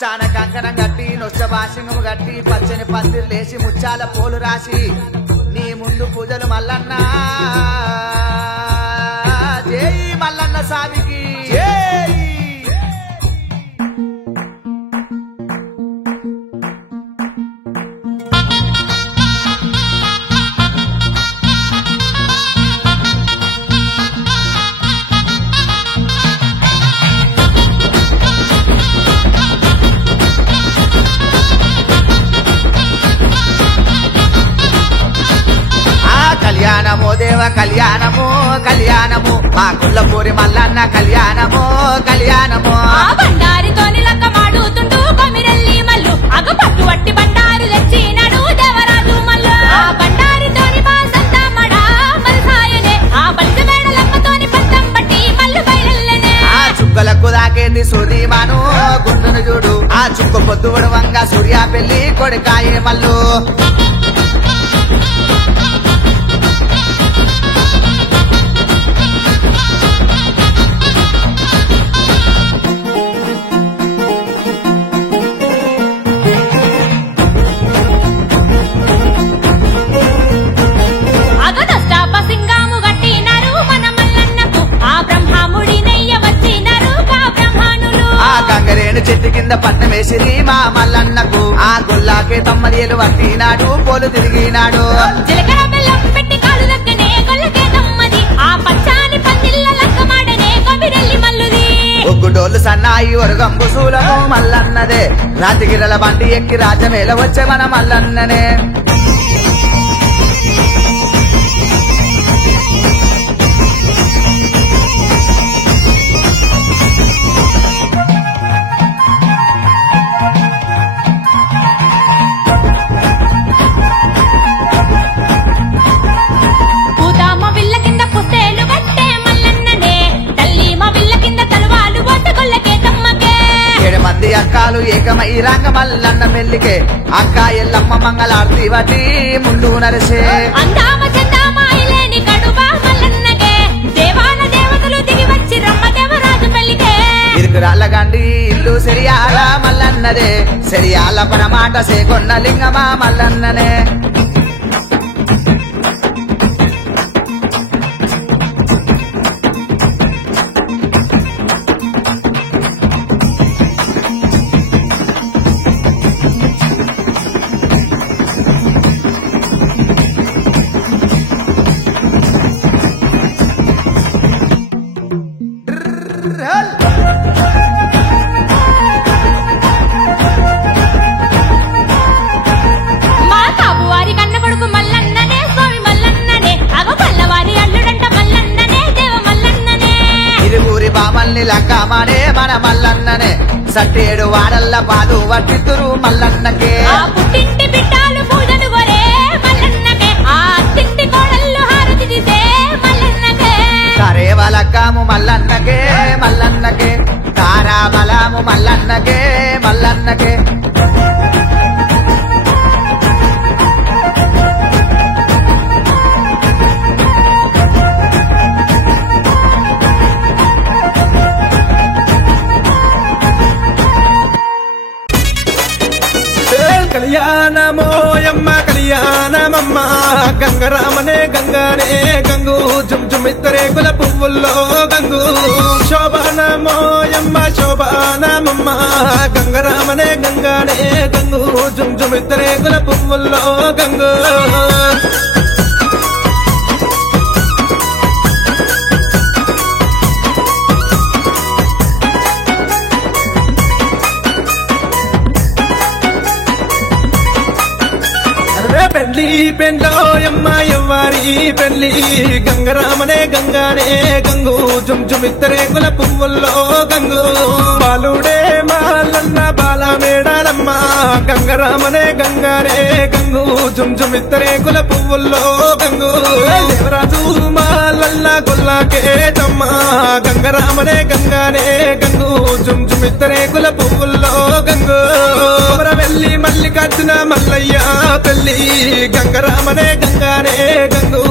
అష్టాన కంకణం గట్టి నొచ్చ భాషంగము గట్టి పచ్చని పందిరు లేసి ముచ్చాల పోలు రాసి నీ ముందు పూజలు మల్లన్న జై మల్లన్న స్వామికి జై. కళ్యాణము దేవ కళ్యాణము కళ్యాణము మా కుల్లపూరి మల్లన్న కళ్యాణము కళ్యాణము బండారితోని లక్క మాడుతుంటూ కొమిరెల్లి మల్లు అగ పట్టు వట్టి బండారు తెచ్చినాడు దేవరాజు మల్లు ఆ బండారితోని మా సంతమడ మల్సాయనే ఆ పంచమేడ లక్కతోని పట్టం పట్టి మల్లు బయలెల్లనే ఆ చుక్కలకు దాకేంది సుదీమాను గుండును చూడు ఆ చుక్క పొద్దు వడవంగా సూర్య పెళ్లి కొడుకాయే మల్లు చెట్టు కింద పట్నం వేసిరి మా మల్లన్నకు ఆ గొల్లాకే తమ్మదేలు పట్టినాడు పోలు తిరిగినాడు జీలకర్ర బెల్లం పెట్టి కాలు లక్కనే గొల్లకే తమ్మది ఆ పచ్చాని పందిళ్ళ లక్క మాడనే కొమిరెల్లి మల్లుది ఒగ్గుడోళ్ళు సన్నాయి ఒరగంబు సూలను మల్లన్నదే రాతిగిరల బండి ఎక్కి రాజమేల వచ్చే మన మల్లన్ననే అక్కాలు ఏకమై రంగ మల్లన్న పెళ్లికే అక్క ఎల్లమ్మ మంగళార్తి వటి ముందు నరసే అందామ చందామాయిలేని కడుబా మల్లన్నగే దేవాల దేవతలు దిగి వచ్చి రమ్మ దేవరాజు పెళ్లికే ఇరుగురాళ్ళ గండి ఇల్లు సెరియాల మల్లన్నదే సెరియాల పరమాట సేకొండ లింగమా మల్లన్ననే మా కాబువారి కన్న కొడుకు మల్లన్ననే స్వామి మల్లన్ననే అగ పల్లవారి అల్లుడంట మల్లన్ననే దేవ మల్లన్ననే ఇరువురి బామల్ని లక్కమానే మన మల్లన్ననే సట్టేడు వాడల్ల పాలు వట్టితురు మల్లన్నకే ఆ పుట్టింటి బిడ్డాలు పూజలు కొరే మల్లన్నకే ఆ తింటి కోడళ్ళు హారతి తీసే మల్లన్నకే కరేవలక్కము మల్లన్నకే మల్లన్నకే కారాబలము మల్లన్నకే మల్లన్నకే కళ్యాణమోయమ్మ కళ్యాణమమ్మ గంగరామనే గంగానే గంగు జుమ్ జుమిత్తరే కుల పువ్వుల్లో గంగు శోభానమోయమ్మ శోభానమమ్మ గంగరామనే గంగానే గంగు జుమ్ జుమిత్తరే కుల పువ్వుల్లో గంగు పెళ్లి పెండ్లోయమ్మ ఎవ్వారి పెళ్లి గంగరామనే గంగానే గంగు జుమ్ జుమిత్తరే కుల పువ్వుల్లో గంగు బాలుడే మాలన్న బాల మేడాలమ్మ గంగరామనే గంగానే గంగు జుమ్ జుమిత్తరే కుల పువ్వుల్లో గంగు దేవరాజు మాలన్న గొల్లాకే తమ్మ గంగరామనే గంగానే గంగు జుమ్ జుమిత్తరే కుల పువ్వుల్లో గంగు వెళ్ళి మల్లికార్జున మల్లయ్య పెళ్లి గంగరామనే గంగానే గంగు